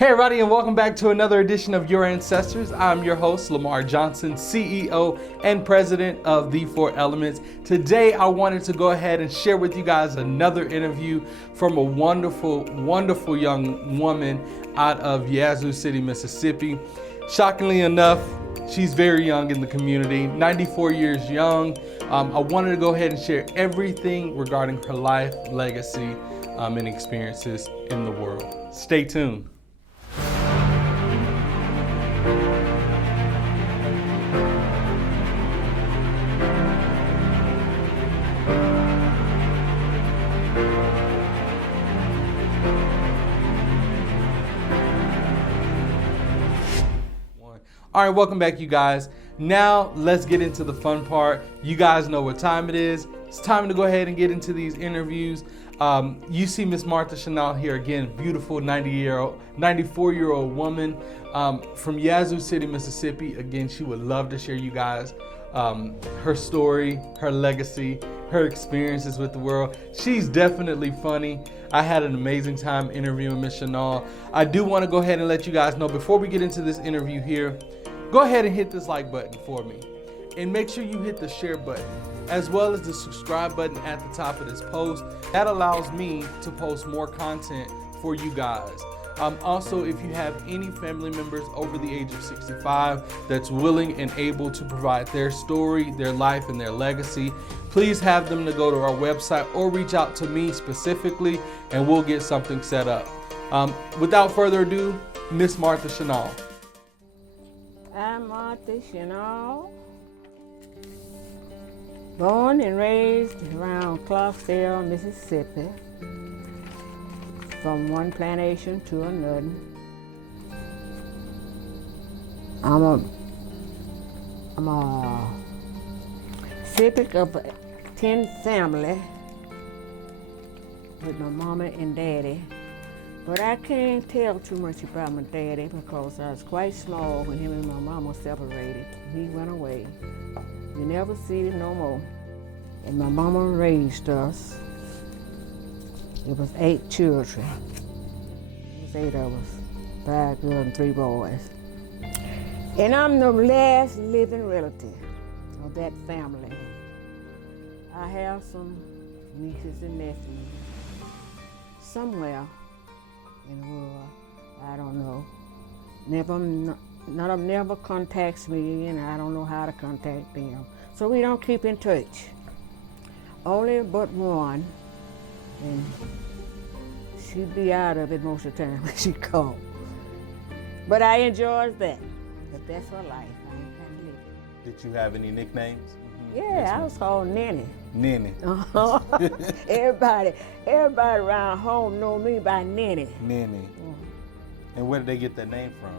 Hey everybody, and welcome back to another edition of Your Ancestors. I'm your host, Lamar Johnson, CEO and President of The Four Elements. Today, I wanted to go ahead and share with you guys another interview from a wonderful, wonderful young woman out of Yazoo City, Mississippi. Shockingly enough, she's very young in the community, 94 years young. I wanted to go ahead and share everything regarding her life, legacy, and experiences in the world. Stay tuned. All right, welcome back, you guys. Now let's get into the fun part. You guys know what time it is. It's time to go ahead and get into these interviews. You see Miss Martha Shinal here again, beautiful 94-year-old woman from Yazoo City, Mississippi. Again, she would love to share you guys her story, her legacy, her experiences with the world. She's definitely funny. I had an amazing time interviewing Miss Shinal. I do want to go ahead and let you guys know before we get into this interview here, go ahead and hit this like button for me. And make sure you hit the share button, as well as the subscribe button at the top of this post. That allows me to post more content for you guys. Also, if you have any family members over the age of 65 that's willing and able to provide their story, their life, and their legacy, please have them to go to our website or reach out to me specifically, and we'll get something set up. Without further ado, Miss Martha Shinal. I'm Martha Shinal, born and raised around Clarksdale, Mississippi, from one plantation to another. I'm a sibling of a 10 family with my mama and daddy. But I can't tell too much about my daddy because I was quite small when him and my mama separated. He went away. You never see him no more. And my mama raised us. It was 8 children. It was 8 of us, 5 girls and 3 boys. And I'm the last living relative of that family. I have some nieces and nephews somewhere in the world, I don't know. None of them never contacts me, and I don't know how to contact them. So we don't keep in touch. Only but one, and she'd be out of it most of the time when she called. But I enjoy that. But that's her life. I ain't got to live it. Did you have any nicknames? Yeah, I was called Nanny. Nanny. Everybody around home know me by Nanny. Nanny. And where did they get that name from?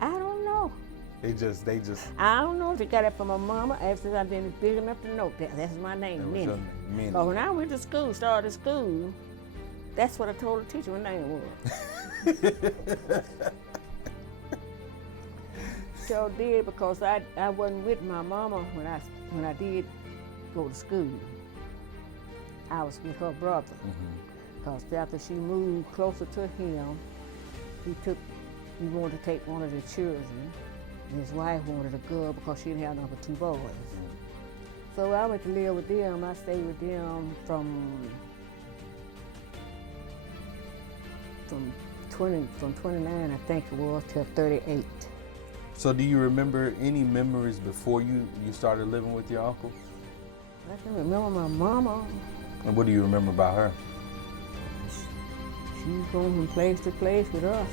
I don't know. They just. I don't know if they got it from my mama. Ever I've been big enough to know that's my name, Nanny. But when I went to school, started school, that's what I told the teacher my name was. So did, because I wasn't with my mama when I did go to school. I was with her brother. Because after she moved closer to him, he wanted to take one of the children, and his wife wanted a girl because she didn't have number 2 boys. So I went to live with them. I stayed with them from 29, I think it was, till 38. So do you remember any memories before you started living with your uncle? I can remember my mama. And what do you remember about her? She was going from place to place with us,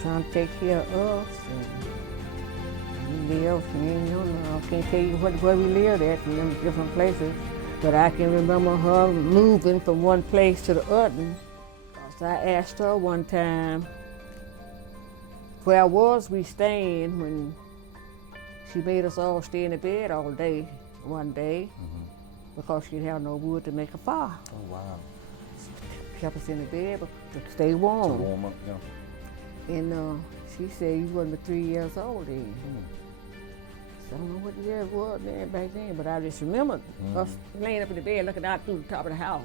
trying to take care of us. And we lived, I can't tell you where we lived at in them different places, but I can remember her moving from one place to the other. So I asked her one time, where was we staying when she made us all stay in the bed all day, one day, because she didn't have no wood to make a fire. Oh, wow. She kept us in the bed to stay warm. To warm up, yeah. And she said you wasn't but 3 years old then. So I don't know what year it was then back then, but I just remember us laying up in the bed looking out through the top of the house.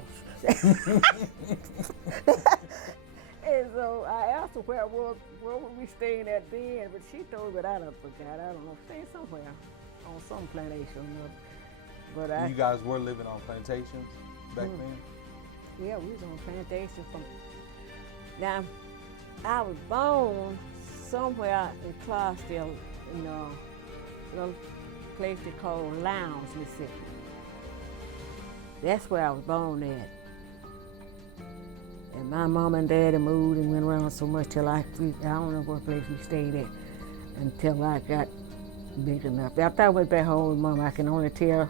And And so I asked her where were we staying at then, but she told me, but I done forgot. I don't know, staying somewhere on some plantation or another. But You guys were living on plantations back then? yeah, we was on plantation now, I was born somewhere in Clarksdale, in a little place they call Lowndes, Mississippi. That's where I was born at. And my mom and daddy moved and went around so much till I don't know what place we stayed at until I got big enough. After I went back home with Mom, I can only tell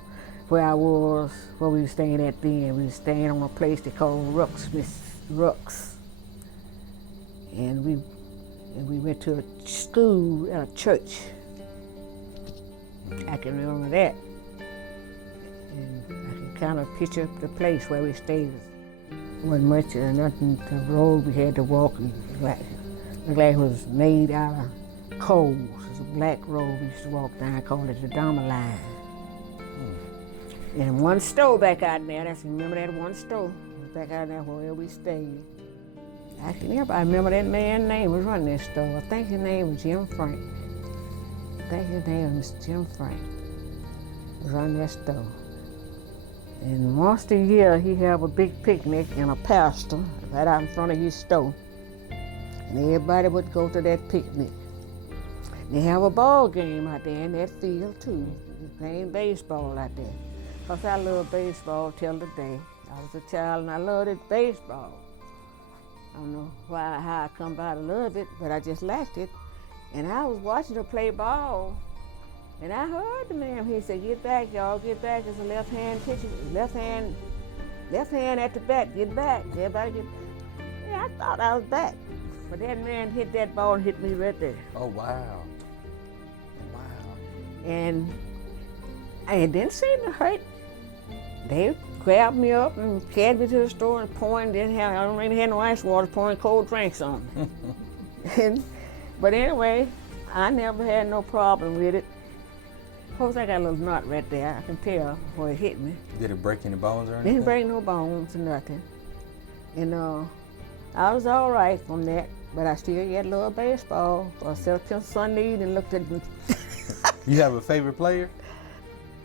where I was, where we were staying at then. We were staying on a place they called Rooks. And we went to a school at a church. I can remember that. And I can kind of picture the place where we stayed. Wasn't much or nothing. The road we had to walk, looked like it was made out of coals. It was a black road we used to walk down, called it the Dama Line. And one store back out there, remember that one store back out there where we stayed. I remember that man's name was running that store. I think his name was Jim Frank. Jim Frank. Was running that store. And once a year, he have a big picnic and a pastor right out in front of his store. And everybody would go to that picnic. They have a ball game out there in that field too. They're playing baseball out there. Because I love baseball till today. I was a child and I loved it, baseball. I don't know how I come by to love it, but I just liked it. And I was watching her play ball. And I heard the man, he said, "Get back, y'all, get back." It's a left-hand pitcher, left hand at the bat, get back. Everybody get back. Yeah, I thought I was back. But that man hit that ball and hit me right there. Oh, wow. Wow. And it didn't seem to hurt. They grabbed me up and carried me to the store and pouring, I don't even have no ice water, pouring cold drinks on me. But anyway, I never had no problem with it. Of course, I got a little knot right there. I can tell where it hit me. Did it break any bones or anything? Didn't break no bones or nothing. And I was all right from that, but I still yet love baseball. So I sat up till Sunday and looked at me. You have a favorite player?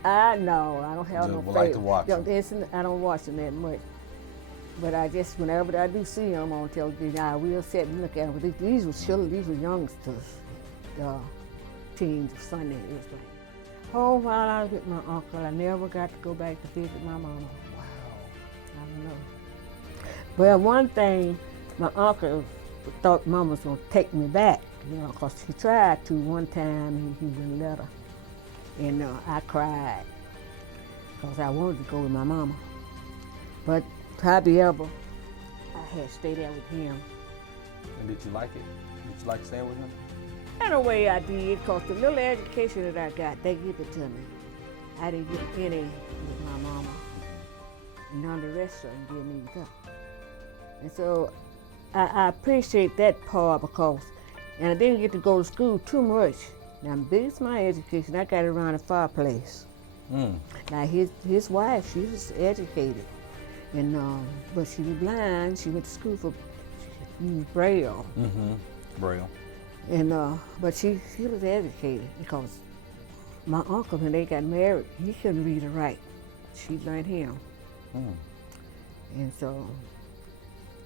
No, I don't have Just no would favorite. like to watch them. I don't watch them that much. But I just, whenever I do see them on television, I will sit and look at them. But these were children, these were youngsters, teens of Sunday. It was like, oh, while I was with my uncle, I never got to go back to visit my mama. Wow. I don't know. Well, one thing, my uncle thought Mama was going to take me back, because he tried to one time, he wouldn't let her. And I cried, because I wanted to go with my mama. But probably ever, I had to stay there with him. And did you like it? Did you like staying with him? In a way I did, because the little education that I got, they give it to me. I didn't get any with my mama. None of the rest of them didn't either. And so I appreciate that part and I didn't get to go to school too much. Now, biggest my education, I got it around the fireplace. Now, his wife, she was educated, and but she was blind. She went to school for Braille. Braille. And but she was educated because my uncle, when they got married, he couldn't read or write. She learned him. And so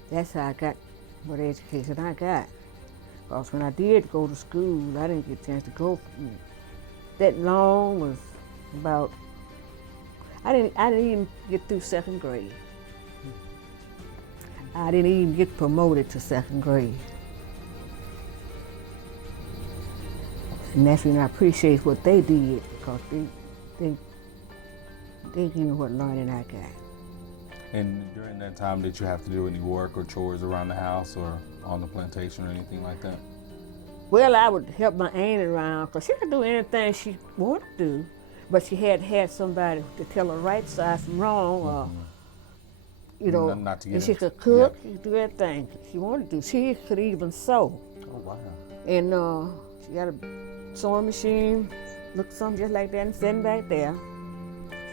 that's how I got what education I got. Because when I did go to school, I didn't get a chance to go that long. Was about, I didn't even get through second grade. I didn't even get promoted to second grade. And that's when I appreciate what they did, because they gave me what learning I got. And during that time, did you have to do any work or chores around the house or on the plantation or anything like that? Well, I would help my aunt around, because she could do anything she wanted to do, but she had to have somebody to tell her right side from wrong, or, not to get and she could cook, she could do everything she wanted to do. She could even sew. Oh, wow. And she got a sewing machine, looked something just like that, and sitting back there.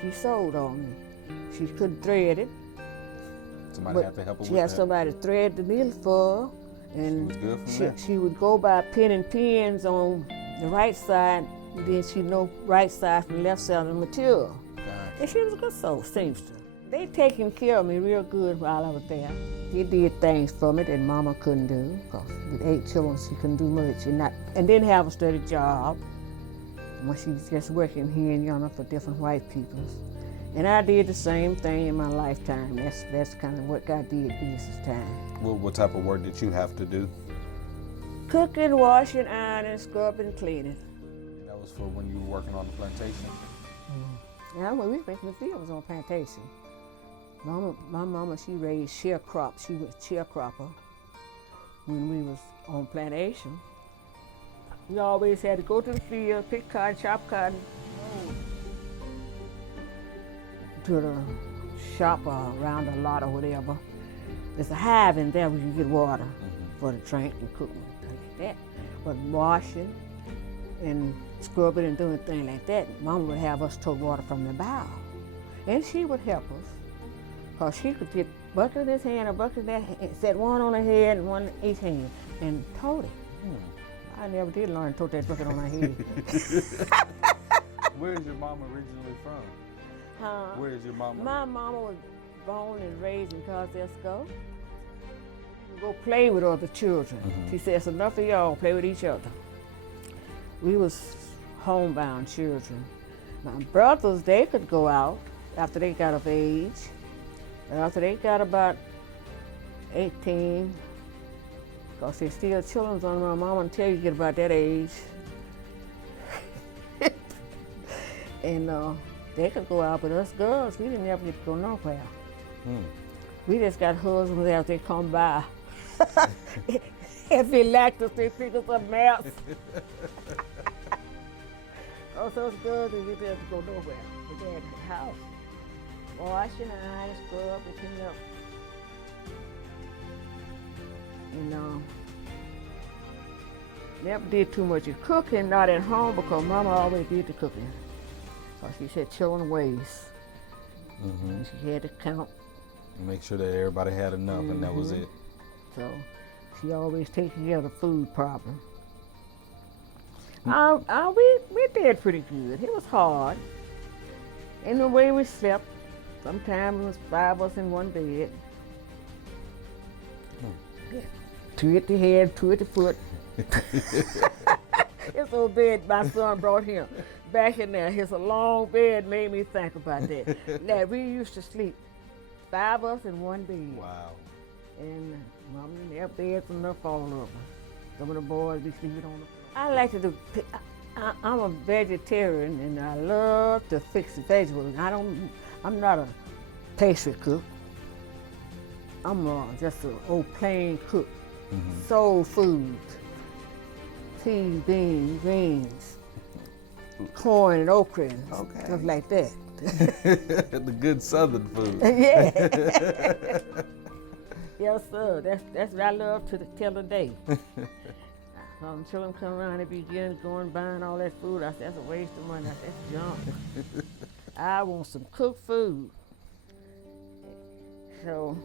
She sewed on me. She couldn't thread it. Somebody had to help her with that? She had somebody to thread the needle for her, And She was good from there. she would go by pinning pins on the right side, and then she'd know right side from left side of the material. And she was a good soul seamstress. They taking care of me real good while I was there. They did things for me that Mama couldn't do, because with 8 children, she couldn't do much and didn't have a steady job. When she was just working here in Yana for different white peoples. And I did the same thing in my lifetime. That's kind of what God did this time. What type of work did you have to do? Cooking, washing, ironing, scrubbing, cleaning. That was for when you were working on the plantation? Yeah, when we was making the fields on plantation. My mama, she raised sharecrop. She was a sharecropper when we was on plantation. We always had to go to the field, pick cotton, chop cotton, to the shop or around the lot or whatever. There's a hive in there where you get water for the drink and cooking and things like that. But washing and scrubbing and doing things like that, Mama would have us tote water from the bow. And she would help us, because she could get a bucket in this hand, a bucket in that hand, set one on her head and one in each hand, and tote it. I never did learn to tote that bucket on my head. Where is your mama originally from? Where is your mama? My mama was born and raised in Clarksdale. We go play with other children. She said, it's enough of y'all, play with each other. We was homebound children. My brothers, they could go out after they got of age. After they got about 18, because they're still children on my mama until you get about that age. And they could go out, but us girls, we didn't ever get to go nowhere. We just got husbands as they come by. If they lacked us, they pick us up maps. Us girls, we didn't have to go nowhere. We had the house. Washing, ironing, scrub, and clean up. And never did too much of cooking, not at home, because Mama always did the cooking. So she said children ways. And she had to count. Make sure that everybody had enough, and that was it. So she always taking care of the food problem. We did pretty good. It was hard. And the way we slept, sometimes it was 5 of us in one bed. 2 at the head, 2 at the foot. This old bed my son brought him back in there. His long bed made me think about that. That we used to sleep 5 of us in one bed. Wow. And Mama, their beds enough all of them. Some of the boys be sleeping on the floor. I like to do. I'm a vegetarian and I love to fix vegetables. I'm not a pastry cook. I'm just an old plain cook. Soul food, peas, beans, greens, corn and okra and stuff like that. The good Southern food. Yeah. Yes, sir. That's what I love to till the day. Children come around and begin buying all that food. I said, that's a waste of money. That's junk. I want some cooked food. So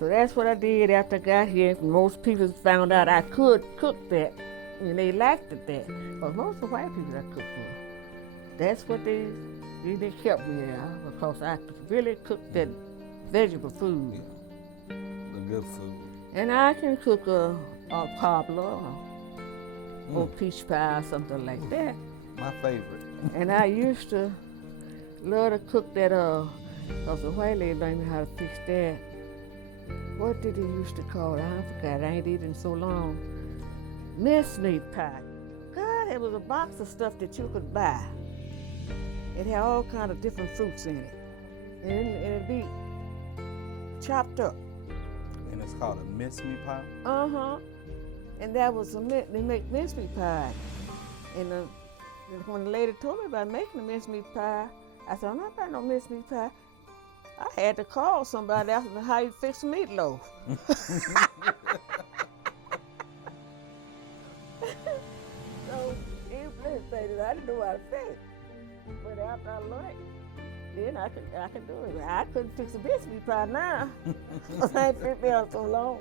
that's what I did after I got here. Most people found out I could cook that, and they laughed at that. Because most of the white people I cooked for, that's what they kept me there, because I could really cook that vegetable food. The good food. And I can cook a cobbler or peach pie or something like that. My favorite. And I used to love to cook that, because the white lady learned me how to fix that. What did they used to call it? I forgot. I ain't eaten so long. Mincemeat pie. God, it was a box of stuff that you could buy. It had all kind of different fruits in it. And it'd be chopped up. And it's called a mincemeat pie? And that was they make mincemeat pie. And when the lady told me about making the mincemeat pie, I said, I'm not buying no mincemeat pie. I had to call somebody after how you fix meatloaf. So, even say that I didn't know how to fix. But after I learned, then I can do it. I couldn't fix a mincemeat pie now, because I ain't fixed it in so long.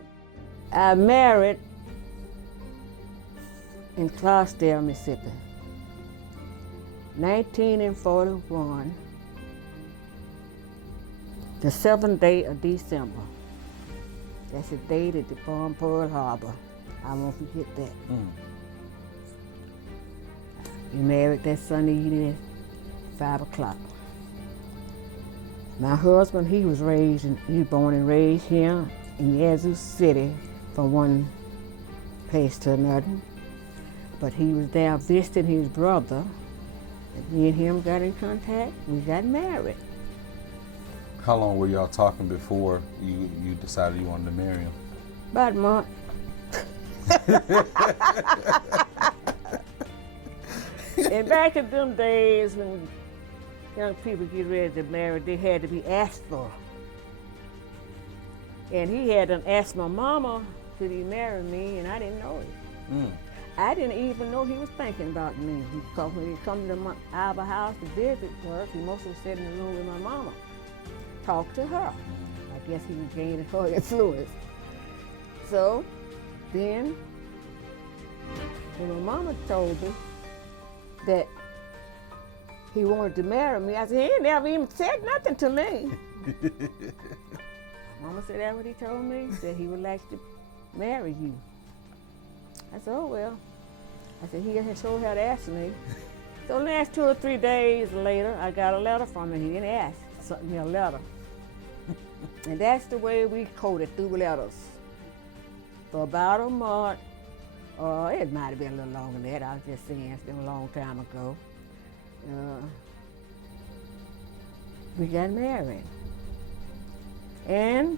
I married in Clarksdale, Mississippi, 1941, the 7th day of December. That's the day that they bombed Pearl Harbor. I won't forget that. We married that Sunday evening at 5 o'clock. My husband, he was born and raised here in Yazoo City from one place to another. But he was there visiting his brother. And me and him got in contact. We got married. How long were y'all talking before you decided you wanted to marry him? About a month. And back in them days when young people get ready to marry, they had to be asked for. And he had done asked my mama, could he marry me, and I didn't know it. I didn't even know he was thinking about me. Because when he come to our house to visit us, he mostly sat in the room with my mama, talk to her. I guess he was gaining her influence. So then, when my mama told me that he wanted to marry me, I said, he never even said nothing to me. Mama said, that's what he told me, that he would like to marry you. I said, oh well. I said, he sure had asked me. So the last 2 or 3 days later, I got a letter from him. He didn't ask, sent me a letter. And that's the way we coded through letters. For about a month, or it might have been a little longer than that, I was just saying, it's been a long time ago. We got married. And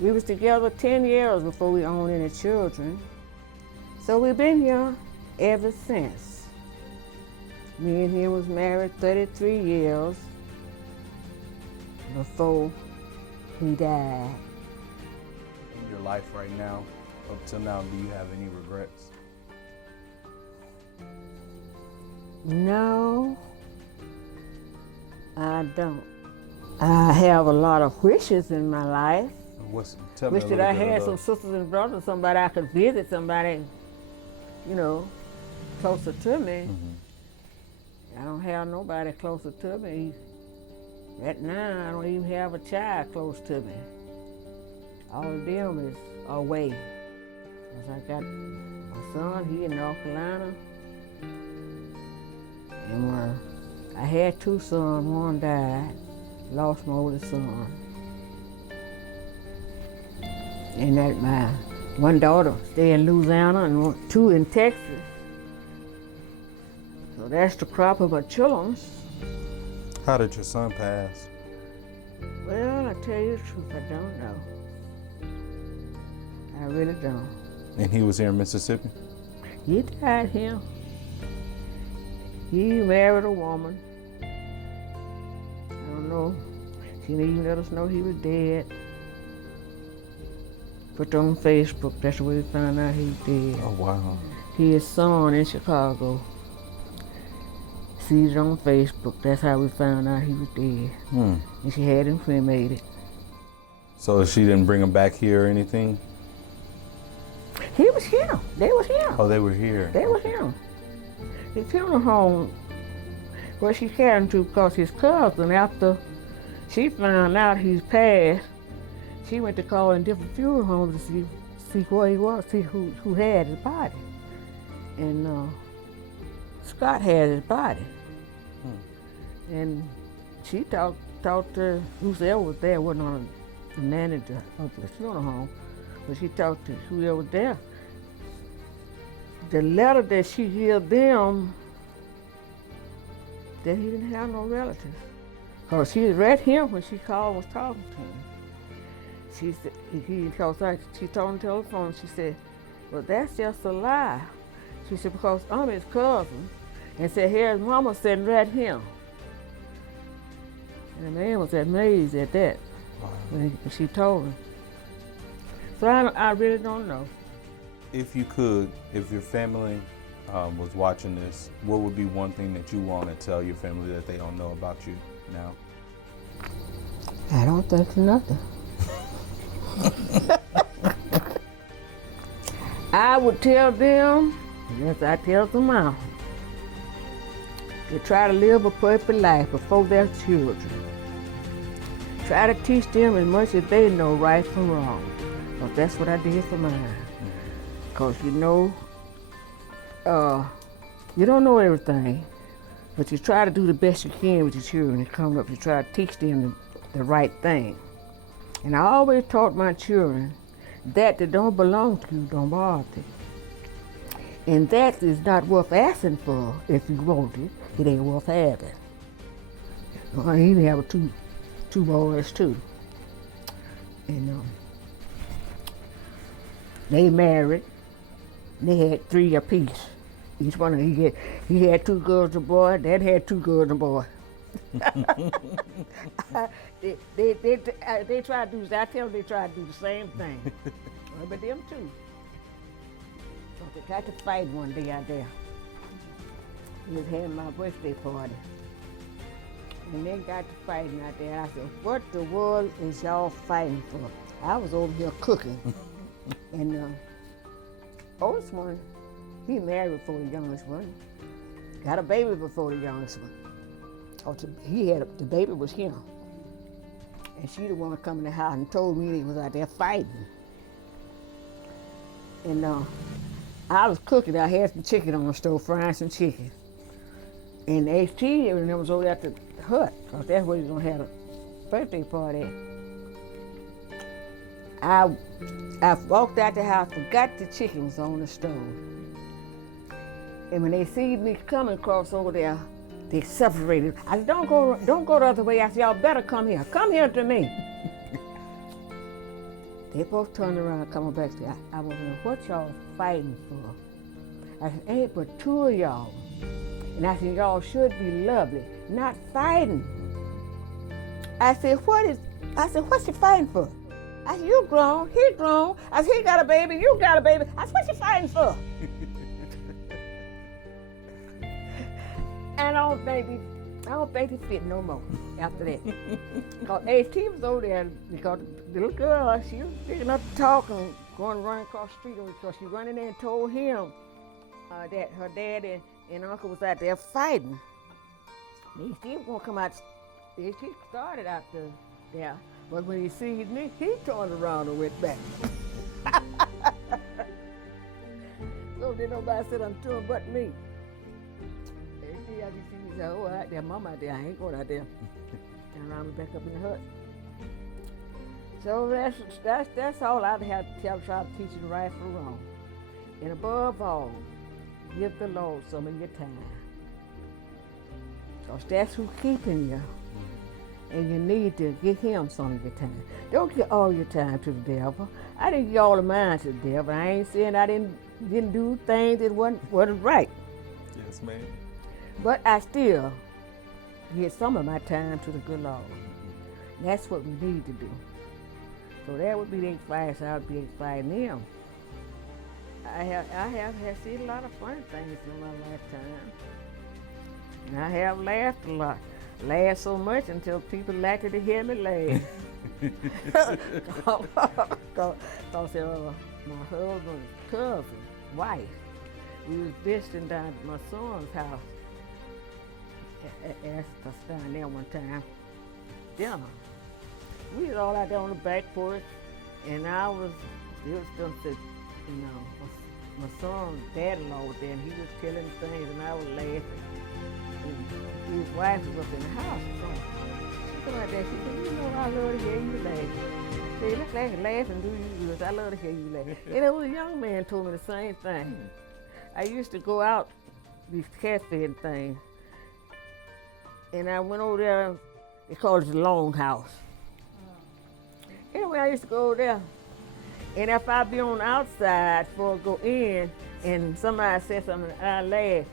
we was together 10 years before we owned any children. So we've been here ever since. Me and him was married 33 years before he died. In your life right now, up till now, do you have any regrets? No, I don't. I have a lot of wishes in my life. Tell me Wish a that little I bit had of some those. sisters and brothers, somebody I could visit, somebody, you know, closer to me. I don't have nobody closer to me. Right now, I don't even have a child close to me. All of them is away. 'Cause I got my son, he in North Carolina. And I had 2 sons, one died, lost my oldest son. And that my one daughter stay in Louisiana and 2 in Texas. So that's the crop of our children. How did your son pass? Well, I tell you the truth, I don't know. I really don't. And he was here in Mississippi? He died here. He married a woman. I don't know. She didn't even let us know he was dead. Put it on Facebook, that's the way we found out he was dead. Oh, wow. His son in Chicago. See it on Facebook, that's how we found out he was dead. And she had him cremated. So she didn't bring him back here or anything? He was here. They was here. Oh, they were here. They was him. The funeral home where she carried him to, because his cousin, after she found out he's passed, she went to call in different funeral homes to see where he was, see who had his body. And Scott had his body. And she talked to whoever was there, wasn't on the manager of the funeral home, but she talked to whoever was there. The letter that she gave them, that he didn't have no relatives. Because she was right here when she called and was talking to him. She said, she told him on the telephone, she said, well, that's just a lie. She said, because I'm his cousin. And said, here's mama sitting right here. And the man was amazed at that when she told him. So I really don't know. If you could, if your family was watching this, what would be one thing that you want to tell your family that they don't know about you now? I don't think nothing. I would tell them, yes, I tell them now, to try to live a perfect life before their children. Try to teach them as much as they know right from wrong. Because that's what I did for mine. Because you don't know everything, but you try to do the best you can with your children. And come up, you try to teach them the right thing. And I always taught my children that don't belong to you, don't bother it. And that is not worth asking for if you want it. It ain't worth having. I even have two boys too. And they married. They had 3 apiece. Each one of them, he had 2 girls and a boy. Dad had 2 girls and a boy. They try to do. I tell them they try to do the same thing. But them too. So they got to fight one day out there. We was having my birthday party. And they got to fighting out there. I said, what the world is y'all fighting for? I was over here cooking. And the oldest one, he married before the youngest one. Got a baby before the youngest one. The baby was him. And she the one come in the house and told me they was out there fighting. And I was cooking. I had some chicken on the stove, frying some chicken. And HT and them was over at the hut, because that's where he was gonna have a birthday party at. I walked out the house, forgot the chicken was on the stove. And when they see me coming across over there, they separated. I said, don't go the other way. I said, y'all better come here. Come here to me. They both turned around, coming back to me. I wonder what y'all fighting for. I said, ain't but 2 of y'all. And I said, y'all should be lovely, not fighting. I said, what's you fighting for? I said, you grown, he grown. I said, he got a baby, you got a baby. I said, what you fighting for? And I don't think he fit no more after that. Because HT was over there, because the little girl, she was big enough to talk and going running across the street, because she run in there and told him that her daddy and uncle was out there fighting. And he was gonna come out. He started out there, but when he seen me, he turned around and went back. So then nobody said unto him but me. And he said, oh, out there, mama out there, I ain't going out there. Turn around and back up in the hut. So that's all I'd have to try to teach you right from wrong. And above all, give the Lord some of your time. Because that's who's keeping you. And you need to give him some of your time. Don't give all your time to the devil. I didn't give all of mine to the devil. I ain't saying I didn't do things that wasn't right. Yes, ma'am. But I still give some of my time to the good Lord. That's what we need to do. So that would be the advice I would be advising them. I have seen a lot of funny things in my lifetime. And I have laughed a lot. Laughed so much until people liked to hear me laugh. Because my husband's cousin, wife, we was visiting down at my son's house. Asked us down there one time, dinner. We was all out there on the back porch, and it was just that, my son's dad-in-law was there, and he was telling things, and I was laughing. And his wife was up in the house. She come out there, she said, I love to hear you laugh. Say, look like laughing, do you good? I love to hear you laugh. And there was a young man told me the same thing. I used to go out, these cafe things, and I went over there, they called it the Longhouse. Anyway, I used to go over there, and if I be on the outside before I go in, and somebody said something, I laugh.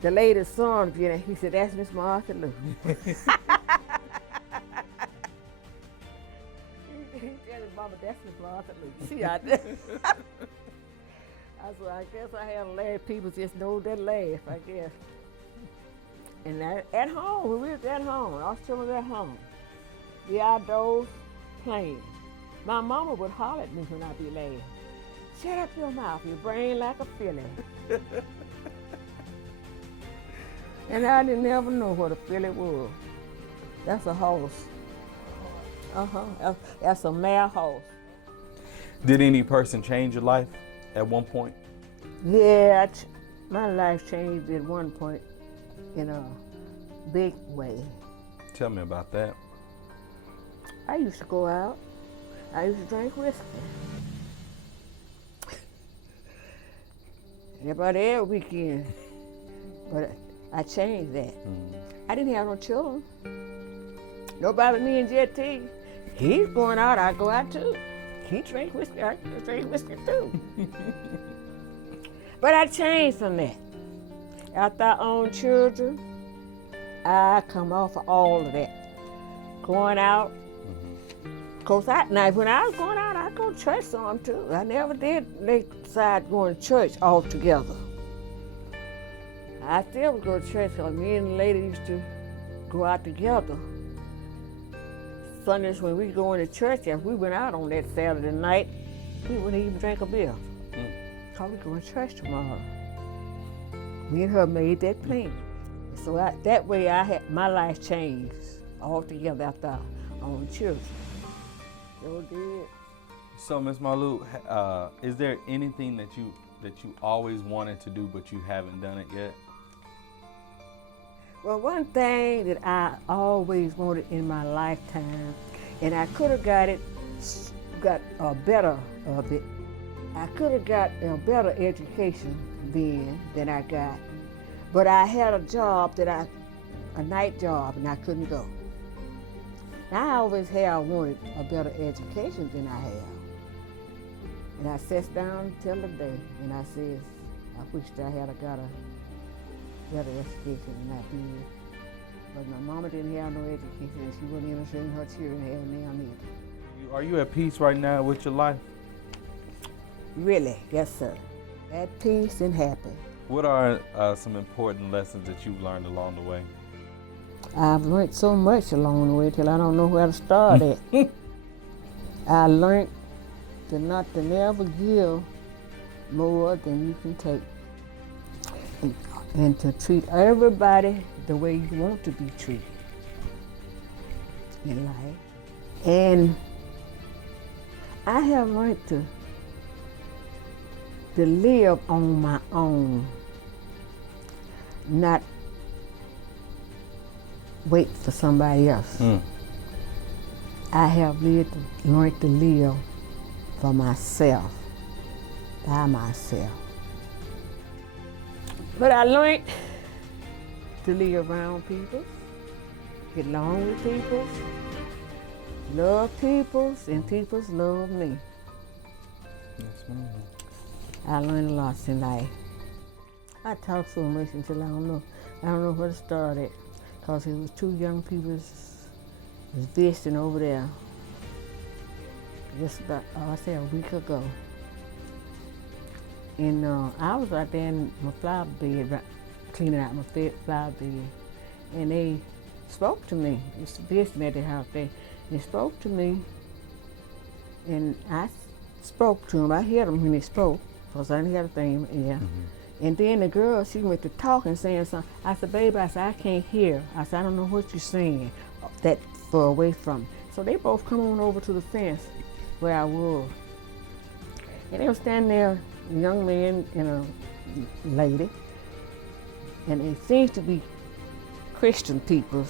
The lady's son, he said, that's Miss Martha Lou. He said, Mama, that's Miss Martha Lou. See out there. I guess I had to laugh. People just know that laugh, I guess. And at home, we was at home. I was children at home. The outdoors playing. My mama would holler at me when I be laughing. Shut up your mouth, your brain like a filly. And I didn't ever know what a filly was. That's a horse. That's a mare horse. Did any person change your life at one point? Yeah, my life changed at one point in a big way. Tell me about that. I used to go out. I used to drink whiskey. About every weekend. But I changed that. I didn't have no children. Nobody but me and JT. He's going out, I go out too. He drink whiskey, I drink whiskey too. But I changed from that. After I owned children, I come off of all of that. Going out. Cause now when I was going out, I go to church some too. I never did decide going to church altogether. I still would go to church because me and the lady used to go out together. Sundays when we go into church, if we went out on that Saturday night, we wouldn't even drink a beer. Because we going to church tomorrow. Me and her made that plan. So that way my life changed altogether after I owned children. Sure did. So, Miss Malu, is there anything that you always wanted to do but you haven't done it yet? Well, one thing that I always wanted in my lifetime, and I could have got a better of it. I could have got a better education then than I got, but I had a job a night job, and I couldn't go. I always have wanted a better education than I have. And I sat down till the day and I said, I wished I had got a better education than I did. But my mama didn't have no education and she wasn't interested in her children having them either. Are you at peace right now with your life? Really, yes sir. At peace and happy. What are some important lessons that you've learned along the way? I've learned so much along the way till I don't know where to start at. I learned to never give more than you can take. And to treat everybody the way you want to be treated in life. And I have learned to live on my own, not wait for somebody else. I have learned to live for myself, by myself. But I learned to live around people, get along with people, love people, and people love me. Yes, ma'am. I learned a lot in life. I talk so much until I don't know where to start at. Because it was two young people was visiting over there just about, a week ago. And I was out there in my flower bed, cleaning out my flower bed. And they spoke to me. It was visiting at the house there. They spoke to me, and I spoke to them. I heard them when they spoke, because I didn't hear the thing, yeah. And then the girl, she went to talking, saying something. I said, baby, I can't hear. I said, I don't know what you're saying that far away from me. So they both come on over to the fence where I was. And they were standing there, a young man and a lady. And they seemed to be Christian people.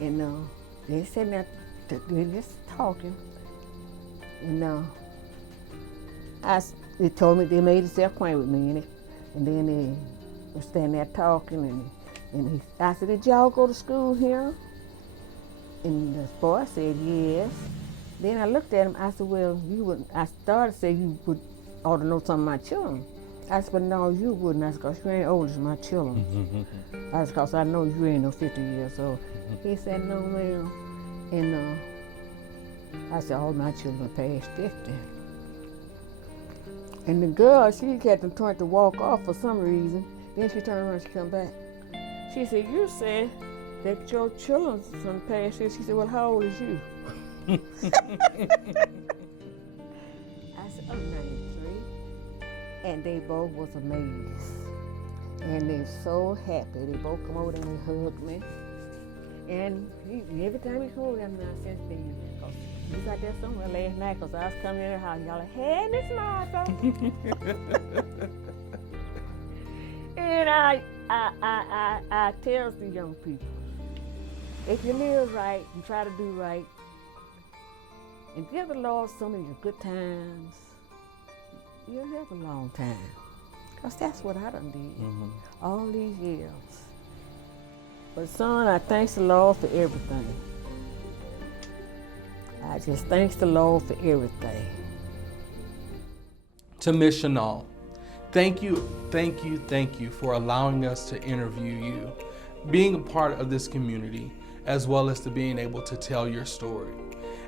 And they sitting there, they just talking. And they told me they made themselves acquainted with me. And then they were standing there talking, and I said, did y'all go to school here? And the boy said, yes. Then I looked at him, I said, well, I started to say you ought to know some of my children. I said, but no, you wouldn't. I said, because you ain't old as my children. I said, because I know you ain't no 50 years old. He said, no, ma'am. And I said, all my children are past 50. And the girl, she had to turn to walk off for some reason. Then she turned around and she come back. She said, you said that your children's from past years. She said, well, how old is you? I said, oh, 93. And they both was amazed. And they're so happy. They both come over and they hug me. And every time he called them, I said, he was out there somewhere last night because I was coming in the house. Y'all like, hey, Miss Martha. And I tell the young people, if you live right and try to do right, and give the Lord some of your good times, you'll have a long time. Because that's what I done did all these years. But son, I thank the Lord for everything. I just thank the Lord for everything. To Miss Shinal, thank you for allowing us to interview you, being a part of this community, as well as to being able to tell your story.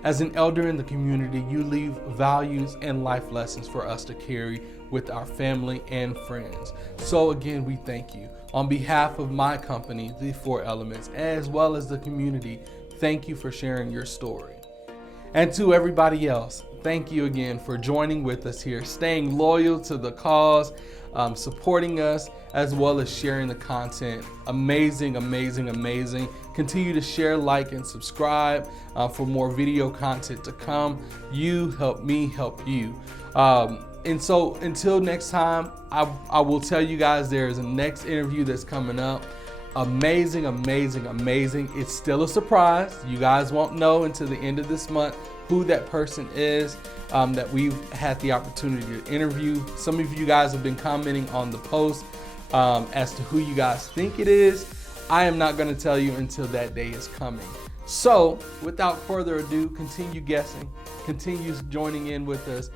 As an elder in the community, you leave values and life lessons for us to carry with our family and friends. So again, we thank you. On behalf of my company, The Four Elements, as well as the community, thank you for sharing your story. And to everybody else, thank you again for joining with us here, staying loyal to the cause, supporting us, as well as sharing the content. Amazing, amazing, amazing. Continue to share, like, and subscribe for more video content to come. You help me help you. And so until next time, I will tell you guys there is a next interview that's coming up. Amazing, amazing, amazing. It's still a surprise. You guys won't know until the end of this month who that person is that we've had the opportunity to interview. Some of you guys have been commenting on the post as to who you guys think it is. I am not going to tell you until that day is coming. So without further ado, continue guessing, continue joining in with us.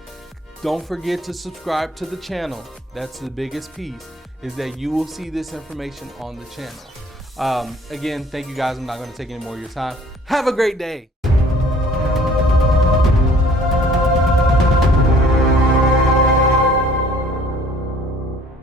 Don't forget to subscribe to the channel. That's the biggest piece, is that you will see this information on the channel. Again, thank you guys. I'm not going to take any more of your time. Have a great day.